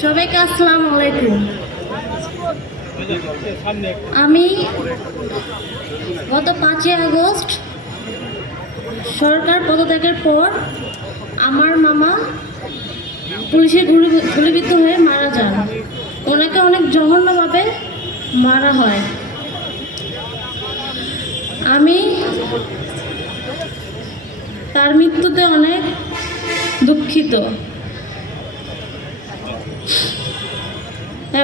সবাইকে আসসালামু আলাইকুম। আমি গত পাঁচই আগস্ট সরকার পদত্যাগের পর আমার মামা পুলিশের গুলি- গুলিবিদ্ধ হয়ে মারা যান। ওনাকে অনেক জঘন্যভাবে মারা হয়। আমি তার মৃত্যুতে অনেক দুঃখিত।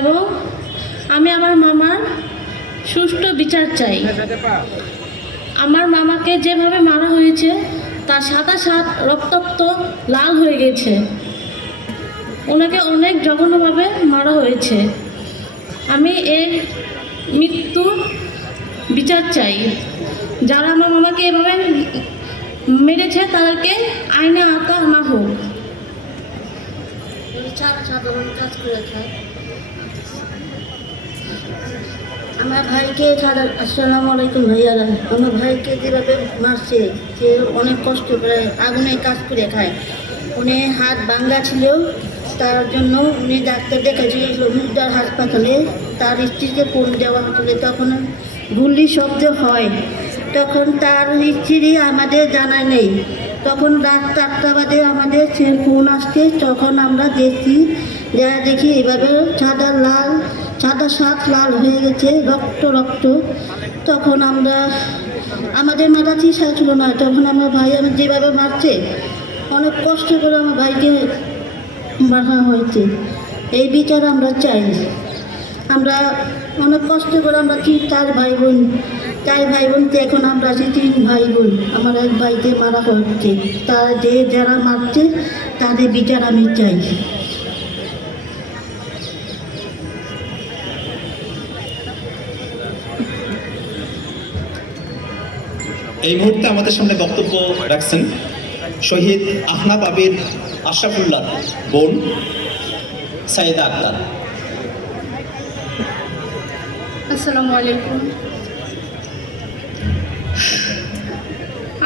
এবং আমি আমার মামার সুষ্ঠু বিচার চাই। আমার মামাকে যেভাবে মারা হয়েছে, তার সাদা সাত রক্তাক্ত, লাল হয়ে গেছে। ওনাকে অনেক জঘন্যভাবে মারা হয়েছে। আমি এর মৃত্যু বিচার চাই। যারা আমার মামাকে এভাবে মেরেছে, তাদেরকে আইনে আতা না হোক। সাধারণ কাজ করে আমার ভাইকে খাদা আসসালামু আলাইকুম ভাইয়ারা আমার ভাইকে যেভাবে মারছে, সে অনেক কষ্ট করে আগুনে কাজ করে খায়। উনি হাত ভাঙ্গা ছিল, তার জন্য উনি ডাক্তার দেখাচ্ছিল মুগদার হাসপাতালে। তার স্ত্রীকে ফোন দেওয়া হচ্ছিল, তখন গুলি শব্দ হয়। তখন তার স্ত্রী আমাদের জানা নেই। তখন রাত চারটা বাজে আমাদের ফোন আসছে, তখন আমরা দেখি যা দেখি এভাবে সাদা, লাল সাদা সাত লাল হয়ে গেছে, রক্ত রক্ত। তখন আমরা, আমাদের মাথা চিসা ছিল না, তখন আমার ভাই আমার যেভাবে মারছে, অনেক কষ্ট করে আমার ভাইকে মারা হয়েছে। এই বিচার আমরা চাই। আমরা অনেক কষ্ট করে আমরা তিন, চার ভাই বোন চার ভাই বোনতে এখন আমরা আছি তিন ভাই বোন আমার এক ভাইকে মারা হচ্ছে তার যে যারা মারছে, তাদের বিচার আমি চাই। এই মুহূর্তে আমাদের সামনে বক্তব্য রাখছেন শহীদ আহনাব আবির আশরাফুল্লাহ বোন সাইদা আক্তার। আসসালামু আলাইকুম।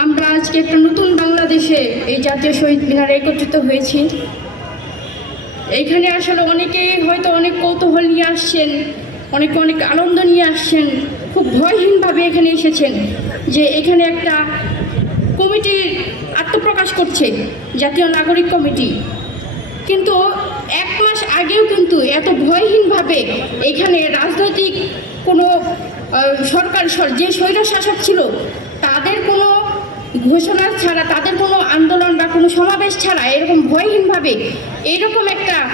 আমরা আজকে একটা নতুন বাংলাদেশে এই জাতীয় শহীদ মিনারে একত্রিত হয়েছি। এইখানে আসলে অনেকেই হয়তো অনেক কৌতূহল নিয়ে আসছেন, অনেকে অনেক আনন্দ নিয়ে আসছেন। খুব ভয়হীনভাবে এখানে এসেছেন যে এখানে একটা কমিটি আত্মপ্রকাশ করছে, জাতীয় নাগরিক কমিটি। কিন্তু এক মাস আগেও কিন্তু এত ভয়হীনভাবে এখানে রাজনৈতিক কোনো সরকার, সর- যে স্বৈরশাসক ছিল, তাদের কোনো ঘোষণা ছাড়া, তাদের কোনো আন্দোলন বা কোনো সমাবেশ ছাড়া এরকম ভয়হীনভাবে এরকম একটা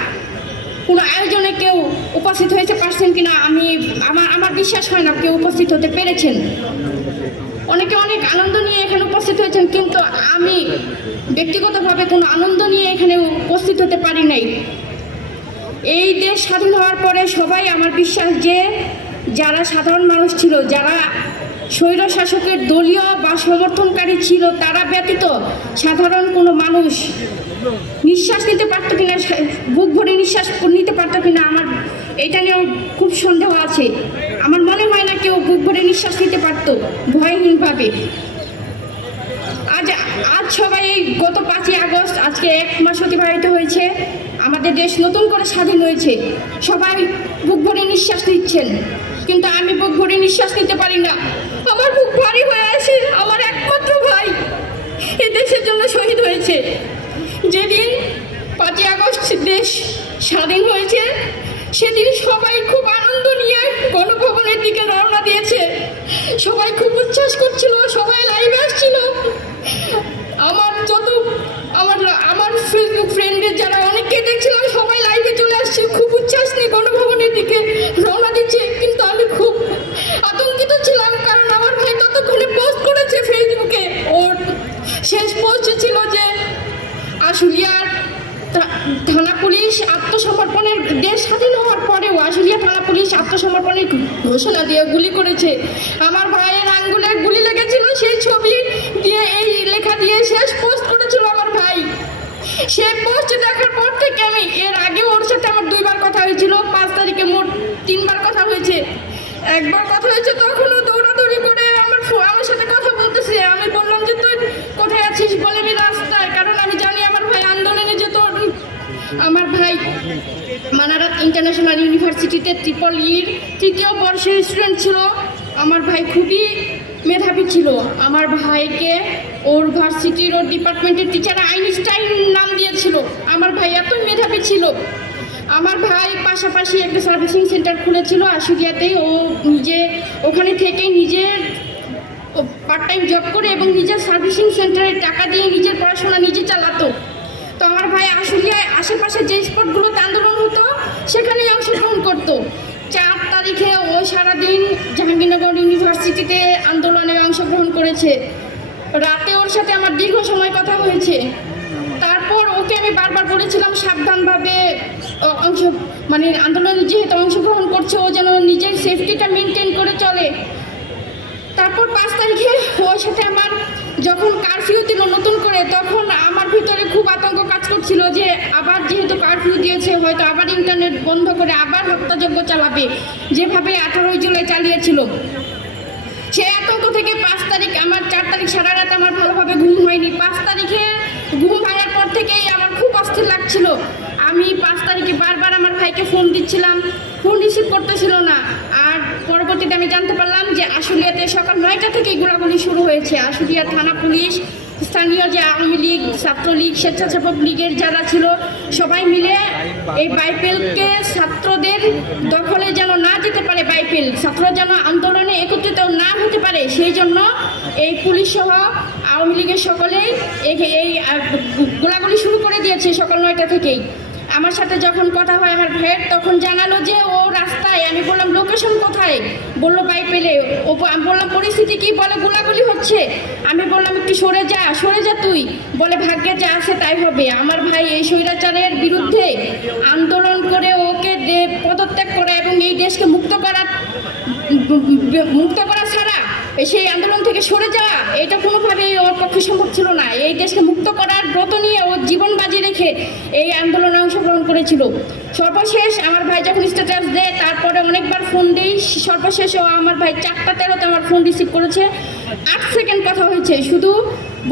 কোনো আয়োজনে কেউ উপস্থিত হয়েছে পারছেন কিনা আমি, আমার আমার বিশ্বাস হয় না কেউ উপস্থিত হতে পেরেছেন। অনেকে অনেক আনন্দ নিয়ে এখানে উপস্থিত হয়েছেন, কিন্তু আমি ব্যক্তিগতভাবে কোনো আনন্দ নিয়ে এখানে উপস্থিত হতে পারি নাই। এই দেশ স্বাধীন হওয়ার পরে সবাই আমার বিশ্বাস যে যারা সাধারণ মানুষ ছিল, যারা স্বৈর শাসকের দলীয় বা সমর্থনকারী ছিল, তারা ব্যতীত সাধারণ কোনো মানুষ নিঃশ্বাস নিতে পারতো কিনা, বুক ভরে নিঃশ্বাস নিতে পারতো কিনা, আমার এটা নিয়েও খুব সন্দেহ আছে। আমার মনে হয় না কেউ বুক ভরে নিঃশ্বাস নিতে পারতো, ভয়হীনভাবে। আজ আজ সবাই এই গত পাঁচই আগস্ট, আজকে এক মাস অতিবাহিত হয়েছে। আমাদের দেশ নতুন করে স্বাধীন হয়েছে। সবাই বুক ভরে নিঃশ্বাস নিচ্ছেন। কিন্তু আমি বুক ভরে নিঃশ্বাস নিতে পারি না। আমার বুক ভারী হয়ে আছে, আমার একমাত্র ভাই এই দেশের জন্য শহীদ হয়েছে। যেদিন পাঁচই আগস্ট দেশ স্বাধীন হয়েছে সেদিন সবাই খুব আনন্দ দেশ স্বাধীন হওয়ার পরেও আশুলিয়া থানা পুলিশ আত্মসমর্পণের ঘোষণা দিয়ে গুলি করেছে। আমার ভাইয়ের আঙ্গুলে গুলি লেগেছিল, সেই ছবি দিয়ে এই লেখা দিয়ে শেষ পোস্ট করেছিল আমার ভাই। সেই পোস্ট দেখার পর থেকে আমি, এর আগে ওর সাথে আমার দুইবার কথা হয়েছিল, পাঁচ তারিখে মোট তিনবার কথা হয়েছে। একবার কথা হয়েছে, তখনও দৌড়াদৌড়ি করে আমার আমার সাথে কথা বলতেছে। আমি বললাম যে, তুই কোথায় আছিস? বলে, আমি রাস্তায়। কারণ আমি জানি আমার ভাই আন্দোলনে যেত। আমার ভাই মানারাত ইন্টারন্যাশনাল ইউনিভার্সিটিতে ট্রিপল ইর তৃতীয় বর্ষের স্টুডেন্ট ছিল। আমার ভাই খুবই মেধাবী ছিল। আমার ভাইকে ওর ভার্সিটির ওর ডিপার্টমেন্টের টিচার আইনস্টাইন নাম দিয়েছিল। আমার ভাই এত মেধাবী ছিল। আমার ভাই পাশাপাশি একটা সার্ভিসিং সেন্টার খুলেছিল আশুলিয়াতেই। ও নিজে, ওখানে থেকে নিজের পার্ট টাইম জব করে এবং নিজের সার্ভিসিং সেন্টারে টাকা দিয়ে নিজের পড়াশোনা নিজে চালাতো। তো আমার ভাই আশুলিয়ায় আশেপাশে যে স্পটগুলোতে আন্দোলন হতো সেখানেই অংশগ্রহণ করতো। চার তারিখে ও সারাদিন জাহাঙ্গীরনগর ইউনিভার্সিটিতে আন্দোলনে অংশগ্রহণ করেছে। রাতে ওর সাথে আমার দীর্ঘ সময় কথা হয়েছে। তারপর ওকে আমি বারবার বলেছিলাম, সাবধানভাবে অংশ মানে আন্দোলনে যেহেতু অংশগ্রহণ করছে, ও যেন নিজের সেফটিটা মেনটেন করে চলে। তারপর পাঁচ তারিখে সাথে আমার যখন কারফিউ দিল নতুন করে, তখন আমার ভিতরে খুব আতঙ্ক কাজ করছিল যে আবার যেহেতু কারফিউ দিয়েছে, হয়তো আবার ইন্টারনেট বন্ধ করে আবার হত্যাযজ্ঞ চালাবে, যেভাবে আঠারোই জুলাই চালিয়েছিল। সেই আতঙ্ক থেকে পাঁচ তারিখ, আমার চার তারিখ সারা রাত আমার ভালোভাবে ঘুম হয়নি। পাঁচ তারিখে ঘুম ভাঙার পর থেকেই আমার খুব অস্থির লাগছিল। আমি পাঁচ তারিখে বারবার আমার ভাইকে ফোন দিচ্ছিলাম। ফোন রিসিভ করতেছিল না আর পরবর্তীতে আমি জানতে পারলাম যে আশুলিয়াতে সকাল নয়টা থেকেই গোলাগুলি শুরু হয়েছে। আশুলিয়া থানা পুলিশ, স্থানীয় যে আওয়ামী লীগ, ছাত্রলীগ, স্বেচ্ছাসেবক লীগের যারা ছিল, সবাই মিলে এই বাইপেলকে ছাত্রদের দখলে যেন না যেতে পারে বাইপেল, ছাত্ররা যেন আন্দোলনে একত্রিত না হতে পারে, সেই জন্য এই পুলিশ সহ আওয়ামী লীগের সকলেই এই গোলাগুলি শুরু করে দিয়েছে সকাল নয়টা থেকেই। আমার সাথে যখন কথা হয় আমার ভাইয়ের তখন জানালো যে ও রাস্তায়। আমি বললাম লোকেশন কোথায়? বলল, পাই পেলে। ও বললাম, পরিস্থিতি কি? বলে, গোলাগুলি হচ্ছে। আমি বললাম, একটু সরে যা সরে যা তুই। বলে, ভাগ্যে যা আছে তাই হবে। আমার ভাই এই স্বৈরাচারের বিরুদ্ধে আন্দোলন করে ওকে পদত্যাগ করা এবং এই দেশকে মুক্ত করা মুক্ত করা ছাড়া সেই আন্দোলন থেকে সরে যাওয়া, এটা কোনোভাবেই ওর পক্ষে সম্ভব ছিল না। এই দেশকে মুক্ত করার ব্রত নিয়ে ও জীবন বাজি রেখে এই আন্দোলনে অংশগ্রহণ করেছিল। সর্বশেষ আমার ভাই যখন স্ট্যাটাস দেয়, তারপরে অনেকবার ফোন দিই। সর্বশেষ ও আমার ভাই চারটা তেরোতে আমার ফোন রিসিভ করেছে। আট সেকেন্ড কথা হয়েছে। শুধু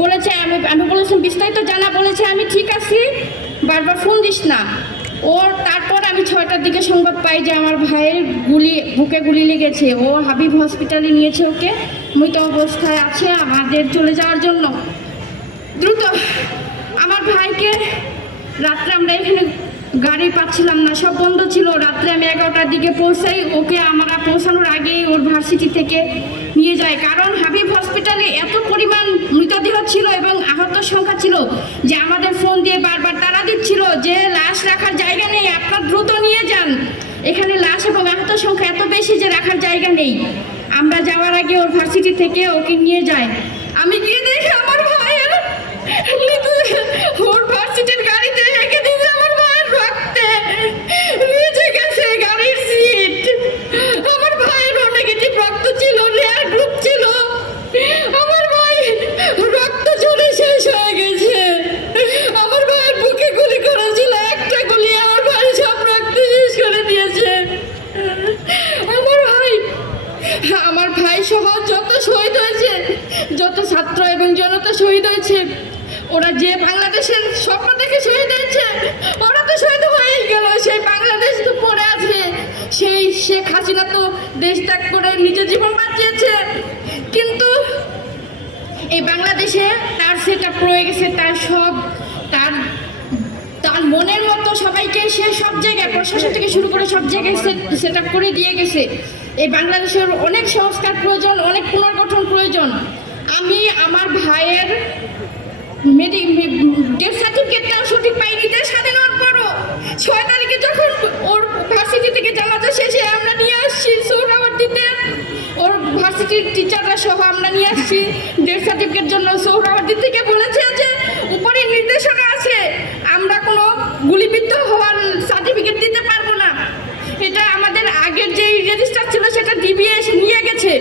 বলেছে, আমি আমি বলেছিলাম, বিস্তারিত জানা বলেছে, আমি ঠিক আছি। বারবার ফোন দিস না। ওর তারপর আমি ছয়টার দিকে সংবাদ পাই যে আমার ভাইয়ের গুলি, বুকে গুলি লেগেছে। ও হাবিব হসপিটালে নিয়েছে ওকে। মৃত অবস্থায় আছে আমাদের চলে যাওয়ার জন্য। দ্রুত আমার ভাইকে রাত্রে আমরা এখানে গাড়ি পাচ্ছিলাম না, সব বন্ধ ছিল। রাত্রে আমি এগারোটার দিকে পৌঁছাই, ওকে আমরা পৌঁছানোর আগেই ওর ভার্সিটি থেকে নিয়ে যায় কারণ হাবিব হসপিটালে এত পরিমাণ মৃতদেহ ছিল এবং আহত সংখ্যা ছিল যে আমাদের ফোন দিয়ে বারবার তারা দিচ্ছিল যে, লাশ রাখার জায়গা নেই, আপনার দ্রুত নিয়ে যান। এখানে লাশ এবং আহত সংখ্যা এত বেশি যে রাখার জায়গা নেই। আমরা যাওয়ার আগে ওর ভার্সিটি থেকে ওকে নিয়ে যায় আমি গিয়ে ভাই সহ যত শহীদ হয়েছে, যত ছাত্র এবং জনতা শহীদ হয়েছে, ওরা যে বাংলাদেশের স্বপ্ন দেখে শহীদ হয়েছে, ওরা তো শহীদ হয়েই গেল। সেই বাংলাদেশ তো পড়ে আছে। সেই শেখ হাসিনা তো দেশ ত্যাগ করে নিজের জীবন বাঁচিয়েছে। কিন্তু এই বাংলাদেশে তার সেটা রয়ে গেছে, তার সব, তার তার মনের মতো সবাইকে সে সব জায়গায়, প্রশাসন থেকে শুরু করে সব জায়গায় সেট করে দিয়ে গেছে। এই বাংলাদেশের অনেক সংস্কার প্রয়োজন, অনেক পুনর্গঠন প্রয়োজন। আমি আমার ভাইয়ের ডেথ সার্টিফিকেটটাও সঠিক পাইনি স্বাধীন হওয়ার পরও। ছয় তারিখে যখন ওর ভার্সিটি থেকে জানাজা শেষে আমরা নিয়ে আসছি সৌরাবর্তীতে ওর ভার্সিটির টিচাররা সহ আমরা নিয়ে আসছি। ডেথ সার্টিফিকেট জন্য সৌরাবর্তী থেকে বলেছে যে উপরে নির্দেশনা আছে আমরা কোনো গুলিবিদ্ধ হওয়ার সার্টিফিকেট দিতে পারব না এটা আমাদের আগের যে রেজিস্টার ছিল সেটা ডিবিএ এসে নিয়ে গেছে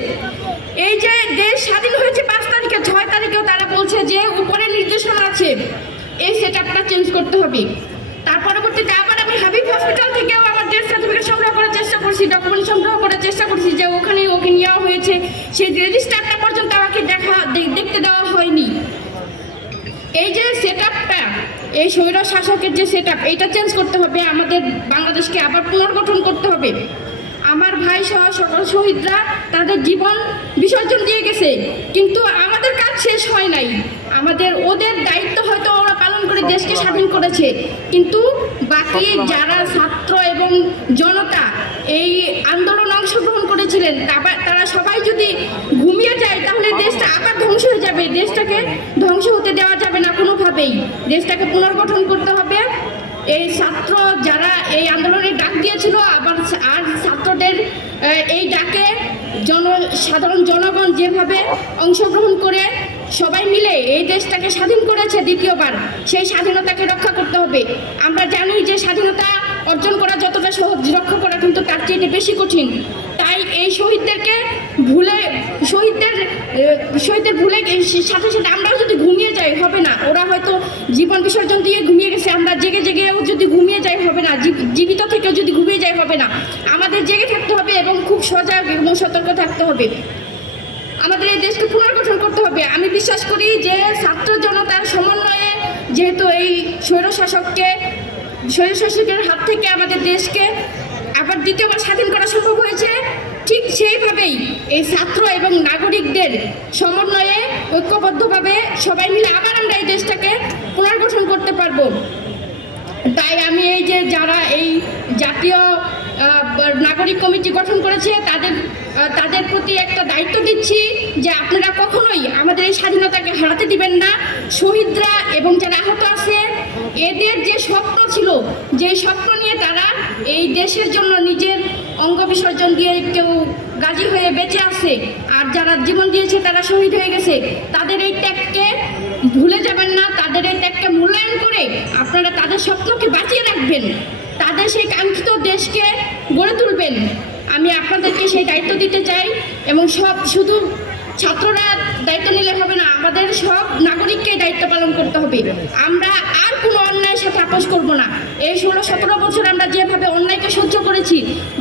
এই যে দেশ স্বাধীন হয়েছে পাঁচ তারিখে ছয় তারিখেও তারা বলছে যে উপরে নির্দেশনা আছে এই সেট আপটা চেঞ্জ করতে হবে। তার পরবর্তীতে আবার আমি হাবিব হসপিটাল থেকেও আমার ডেথ সার্টিফিকেট সংগ্রহ করার চেষ্টা করছি ডকুমেন্ট সংগ্রহ করার চেষ্টা করছি যে ওখানে ওকে নেওয়া হয়েছে। সেই রেজিস্টারটা পর্যন্ত আমাকে দেখা দেখতে দেওয়া হয়নি। এই যে সেট এই স্বৈর শাসকের যে সেট এইটা চেঞ্জ করতে হবে। আমাদের বাংলাদেশকে আবার পুনর্গঠন করতে হবে। আমার ভাই সহ সকল শহীদরা তাদের জীবন বিসর্জন দিয়ে গেছে। কিন্তু আমাদের কাজ শেষ হয় নাই। আমাদের ওদের দায়িত্ব হয়তো করে দেশকে স্বাধীন করেছে। কিন্তু বাকি যারা ছাত্র এবং জনতা এই আন্দোলন অংশগ্রহণ করেছিলেন তারা সবাই যদি ঘুমিয়ে যায়, তাহলে দেশটা আবার ধ্বংস হয়ে যাবে। দেশটাকে ধ্বংস হতে দেওয়া যাবে না কোনোভাবেই। দেশটাকে পুনর্গঠন করতে হবে। এই ছাত্র যারা এই আন্দোলনে ডাক দিয়েছিল, আবার আর ছাত্রদের এই ডাকে জন, সাধারণ জনগণ যেভাবে অংশগ্রহণ করে সবাই মিলে এই দেশটাকে স্বাধীন করেছে দ্বিতীয়বার। সেই স্বাধীনতাকে রক্ষা করতে হবে। আমরা জানি যে স্বাধীনতা অর্জন করা যতটা সহজ, রক্ষা করা কিন্তু তার চেয়ে বেশি কঠিন। তাই এই শহীদদেরকে ভুলে, শহীদদের শহীদদের ভুলে সাথে সাথে আমরাও যদি ঘুমিয়ে যাই, হবে না। ওরা হয়তো জীবন বিসর্জন দিয়ে ঘুমিয়ে গেছে। আমরা জেগে জেগেও যদি ঘুমিয়ে যাই, হবে না। জীব- জীবিত থেকেও যদি ঘুমিয়ে যাই, হবে না। আমাদের জেগে থাকতে হবে এবং খুব সজাগ এবং সতর্ক থাকতে হবে। আমাদের এই দেশকে পুনর্গঠন করতে হবে। আমি বিশ্বাস করি যে ছাত্র জনতার সমন্বয়ে যেহেতু এই স্বৈরশাসককে, স্বৈরশাসকের হাত থেকে আমাদের দেশকে আবার দ্বিতীয়বার স্বাধীন করা সম্ভব হয়েছে, ঠিক সেইভাবেই এই ছাত্র এবং নাগরিকদের সমন্বয়ে, ঐক্যবদ্ধভাবে সবাই মিলে আবার আমরা এই দেশটাকে পুনর্গঠন করতে পারব। তাই আমি এই যে যারা এই জাতীয় নাগরিক কমিটি গঠন করেছে, তাদের তাদের প্রতি একটা দায়িত্ব দিচ্ছি যে আপনারা কখনোই আমাদের এই স্বাধীনতাকে হারাতে দিবেন না। শহীদরা এবং যারা আহত আছে, এদের যে স্বপ্ন ছিল, যে স্বপ্ন নিয়ে তারা এই দেশের জন্য নিজের অঙ্গ বিসর্জন দিয়ে কেউ গাজী হয়ে বেঁচে আছে, আর যারা জীবন দিয়েছে তারা শহীদ হয়ে গেছে, তাদের এই ত্যাগকে ভুলে যাবেন না, তাদের এই ত্যাগকে মূল্যায়ন করে আপনারা তাদের স্বপ্নকে বাঁচিয়ে রাখবেন। তাদের সেই কাঙ্ক্ষিত দেশকে গড়ে তুলবেন। আমি আপনাদেরকে সেই দায়িত্ব দিতে চাই এবং সব শুধু ছাত্ররা দায়িত্ব নিলে হবে না, আমাদের সব নাগরিককে দায়িত্ব পালন করতে হবে। আমরা আর কোনো অন্যায়ের সাথে আপোষ করব না। এই ষোলো সতেরো বছর আমরা যেভাবে অন্যায়কে সহ্য করেছি,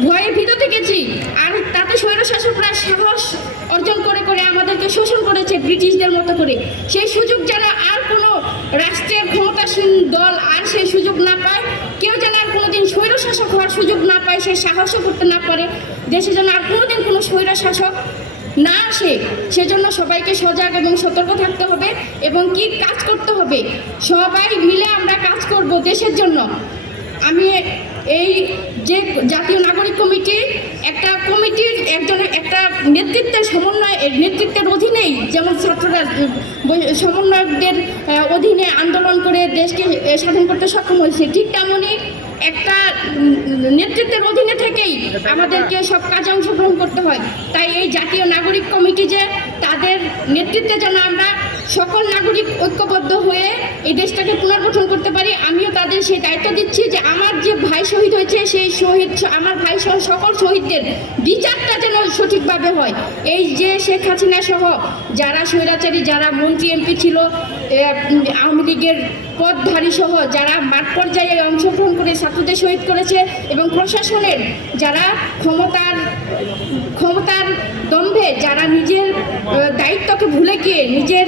ভয়ে ভীত থেকেছি, আর তাতে স্বৈরশাসকরা সাহস অর্জন করে করে আমাদেরকে শোষণ করেছে ব্রিটিশদের মতো করে। সেই সুযোগ যেন আর কোনো রাষ্ট্রের ক্ষমতাসীন দল আর সেই সুযোগ না পায়, কেউ যেন স্বৈরশাসক হওয়ার সুযোগ না পায়, সে সাহসও করতে না পারে। দেশে যেন আর কোনোদিন কোনো স্বৈরশাসক না আসে, সেজন্য সবাইকে সজাগ এবং সতর্ক থাকতে হবে এবং কি কাজ করতে হবে, সবাই মিলে আমরা কাজ করব দেশের জন্য। আমি এই যে জাতীয় নাগরিক কমিটি, একটা কমিটির একজনের একটা নেতৃত্বের সমন্বয় নেতৃত্বের অধীনেই যেমন ছাত্ররা সমন্বয়কদের অধীনে আন্দোলন করে দেশকে স্বাধীন করতে সক্ষম হয়েছে, ঠিক তেমনই একটা নেতৃত্বের অধীনে থেকেই আমাদেরকে সব কাজে অংশগ্রহণ করতে হয়। তাই এই জাতীয় নাগরিক কমিটি যে তাদের নেতৃত্বে যেন আমরা সকল নাগরিক ঐক্যবদ্ধ হয়ে এই দেশটাকে পুনর্গঠন করতে পারি, আমিও তাদের সেই দায়িত্ব দিচ্ছি যে আমার যে ভাই শহীদ হয়েছে, সেই শহীদ, আমার ভাই সহ, সকল শহীদদের বিচারটা যেন সঠিকভাবে হয়। এই যে শেখ হাসিনা সহ যারা স্বৈরাচারী, যারা মন্ত্রী, এমপি ছিল আওয়ামী লীগের পদধারী সহ যারা মাঠ পর্যায়ে অংশগ্রহণ করে, ছাত্রদের শহীদ করেছে এবং প্রশাসনের যারা ক্ষমতার ক্ষমতার দম্ভে যারা নিজের দায়িত্বকে ভুলে গিয়ে নিজের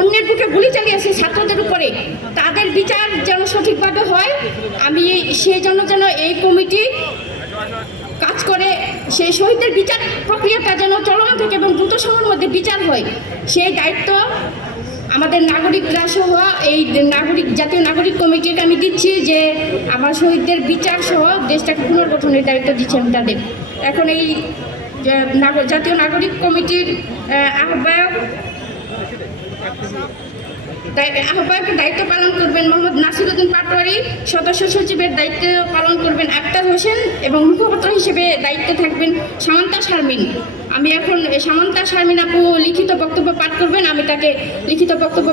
অন্যের বুকে গুলি চালিয়েছে ছাত্রদের উপরে, তাদের বিচার যেন সঠিকভাবে হয়। আমি সেই জন্য যেন এই কমিটি কাজ করে, সেই শহীদদের বিচার প্রক্রিয়াটা যেন চলমান থাকে এবং দ্রুত সময়ের মধ্যে বিচার হয়। সেই দায়িত্ব আমাদের নাগরিকরা সহ এই নাগরিক, জাতীয় নাগরিক কমিটিকে আমি দিচ্ছি যে আমার শহীদদের বিচার সহ দেশটাকে পুনর্গঠনের দায়িত্ব দিচ্ছি আমি তাদের। এখন এই জাতীয় নাগরিক কমিটির আহ্বায়ক আহ্বায়কের দায়িত্ব পালন করবেন মোহাম্মদ নাসিরুদ্দিন পাটোয়ারি, সদস্য সচিবের দায়িত্ব পালন করবেন আক্তার হোসেন এবং মুখপাত্র হিসেবে দায়িত্বে থাকবেন সামান্তা শারমিন। আমি এখন সামন্তা শারমিন আপু লিখিত বক্তব্য পাঠ করবেন আমি তাকে লিখিত বক্তব্য